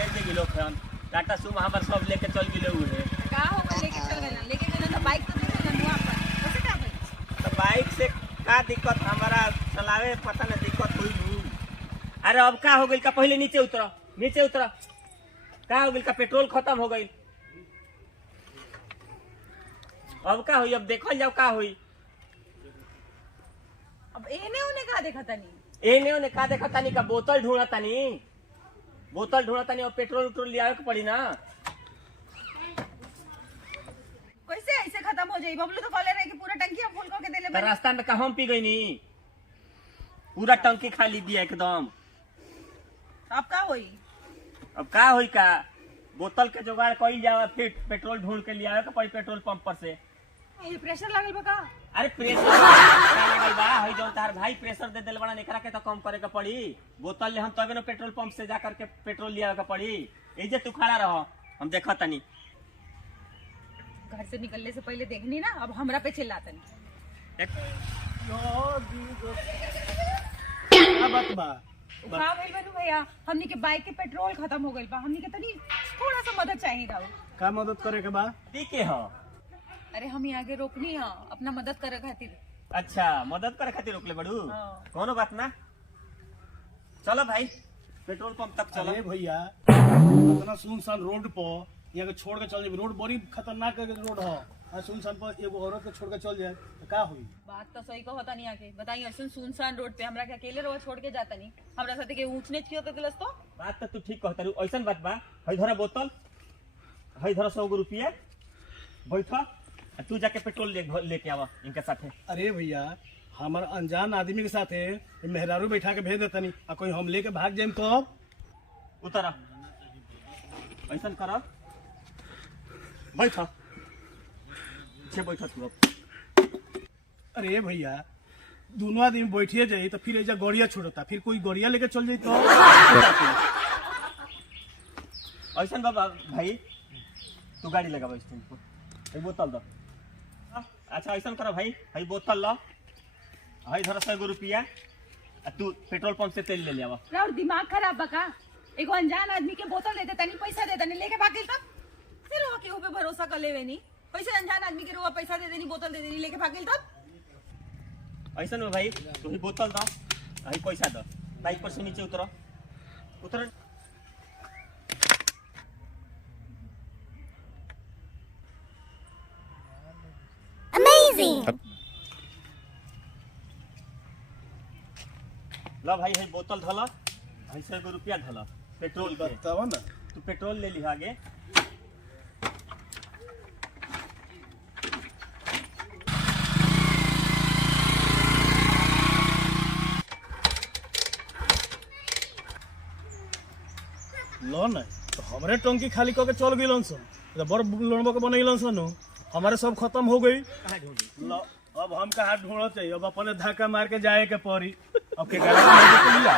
भेज दे गिलो खन टाटा सुम हमर सब लेके चल गिलो उहे का हो गए लेके चल गए लेके गए तो बाइक तो लेके गए हुआ पर कैसे का भाई तो बाइक से का दिक्कत हमारा चलावे पता नहीं दिक्कत हुई नहीं। अरे अब का हो गइल का पहले नीचे उतर का हो गइल का पेट्रोल खत्म हो गइल अब का हुई अब देखल जाओ का हुई अब एने उने का देखा तनी एने ओने का देखा तानी का बोतल ढूंढा तानी और पेट्रोल लियावे के पड़ी ना। कैसे ऐसे खत्म हो जाई बबलू तो कहले रहे कि पूरा टंकी फुल करके देले तो रास्ता में हम पी गई नी पूरा टंकी खाली दिया एकदम। अब का होई का बोतल के जुगाड़ कइल जावा फिर पेट्रोल ढूंढ के लियावे के पड़ी पेट्रोल पंप पर से। ये प्रेशर लागल बा का अरे प्रेशर लगल बा हई जौन तार भाई प्रेशर दे देल बड़ा एकरा के तो कम करे के पड़ी बोतल ले हम तबे न पेट्रोल पंप से जा करके पेट्रोल लियावे के पड़ी। ए जे तू खड़ा रह हम देखत तनी घर से निकलने से पहले देखनी ना अब हमरा पे चिल्लातनी बात बा उठा भइल बनू भैया हमनी के बाइक के पेट्रोल खत्म हो गइल बा हमनी के तनी थोड़ा सा मदद चाहिए था का मदद करे के बा के ह अरे हम ही आगे रोकनी है अपना मदद करे खातिर। अच्छा मदद करे खातिर रोकले बड़ू हाँ। कोनो बात ना चलो भाई पेट्रोल पंप तक चलो। अरे भैया इतना सुनसान रोड पर यहाँ के छोड़ के चल जाए रोड बड़ी खतरनाक रोड है और सुनसान पर एगो औरत के छोड़ के चल जाए तो का हुई। बात तो सही कहता नहीं आके बताइए ऐसे सुनसान रोड पे हमरा के अकेले रोज छोड़ के जाता नहीं हमरा साथे के ऊंच नीच कियो तो दिलस तो बात तो तू ठीक कहता रू ऐसन बात बा हई धरा बोतल हई धरा 100 रुपया बैठा तू जाके पेट्रोल लेके आवा इनके साथे। अरे भैया हमार अनजान आदमी के साथ मेहरारू बैठा के भेज देता नहीं और कोई हम लेके भाग जाए तो उतरा ऐसन कर बैठा बैठा तू अब। अरे भैया दोनों आदमी बैठिए जाए तो फिर ऐसा गड़िया छोड़ता फिर कोई गड़िया लेके चल जाए तो ऐसन बाबा भाई तू गाड़ी लगा स्टैंड पर एक बोतल दो। अच्छा ऐसा करो भाई हई बोतल लो हई धरा 100 रुपया तू पेट्रोल पंप से तेल ले ले आवा। और दिमाग खराब बका एगो अनजान आदमी के बोतल दे देता नहीं पैसा देता नहीं लेके भाग गेल तब फिर वो केहू पे भरोसा कर लेवे नहीं पैसे अनजान आदमी के रुआ पैसा दे देनी बोतल दे देनी लेके भाग गेल तब ऐसा में भाई तू ही बोतल दो हई पैसा दो बाइक पर से नीचे उतर लो भाई हई बोतल धला हई 100 रुपया धला पेट्रोल के बतावा ना तू पेट्रोल ले ली आगे। लो ना तो हमरे टंकी खाली करके चल गई सन तो बड़ लोनबो के बनैलन सन हमारे सब खत्म हो गई। लो अब हम कहाँ ढूंढते अब अपने धक्का मार के जाए के पड़ी अब के गाड़ी में लिया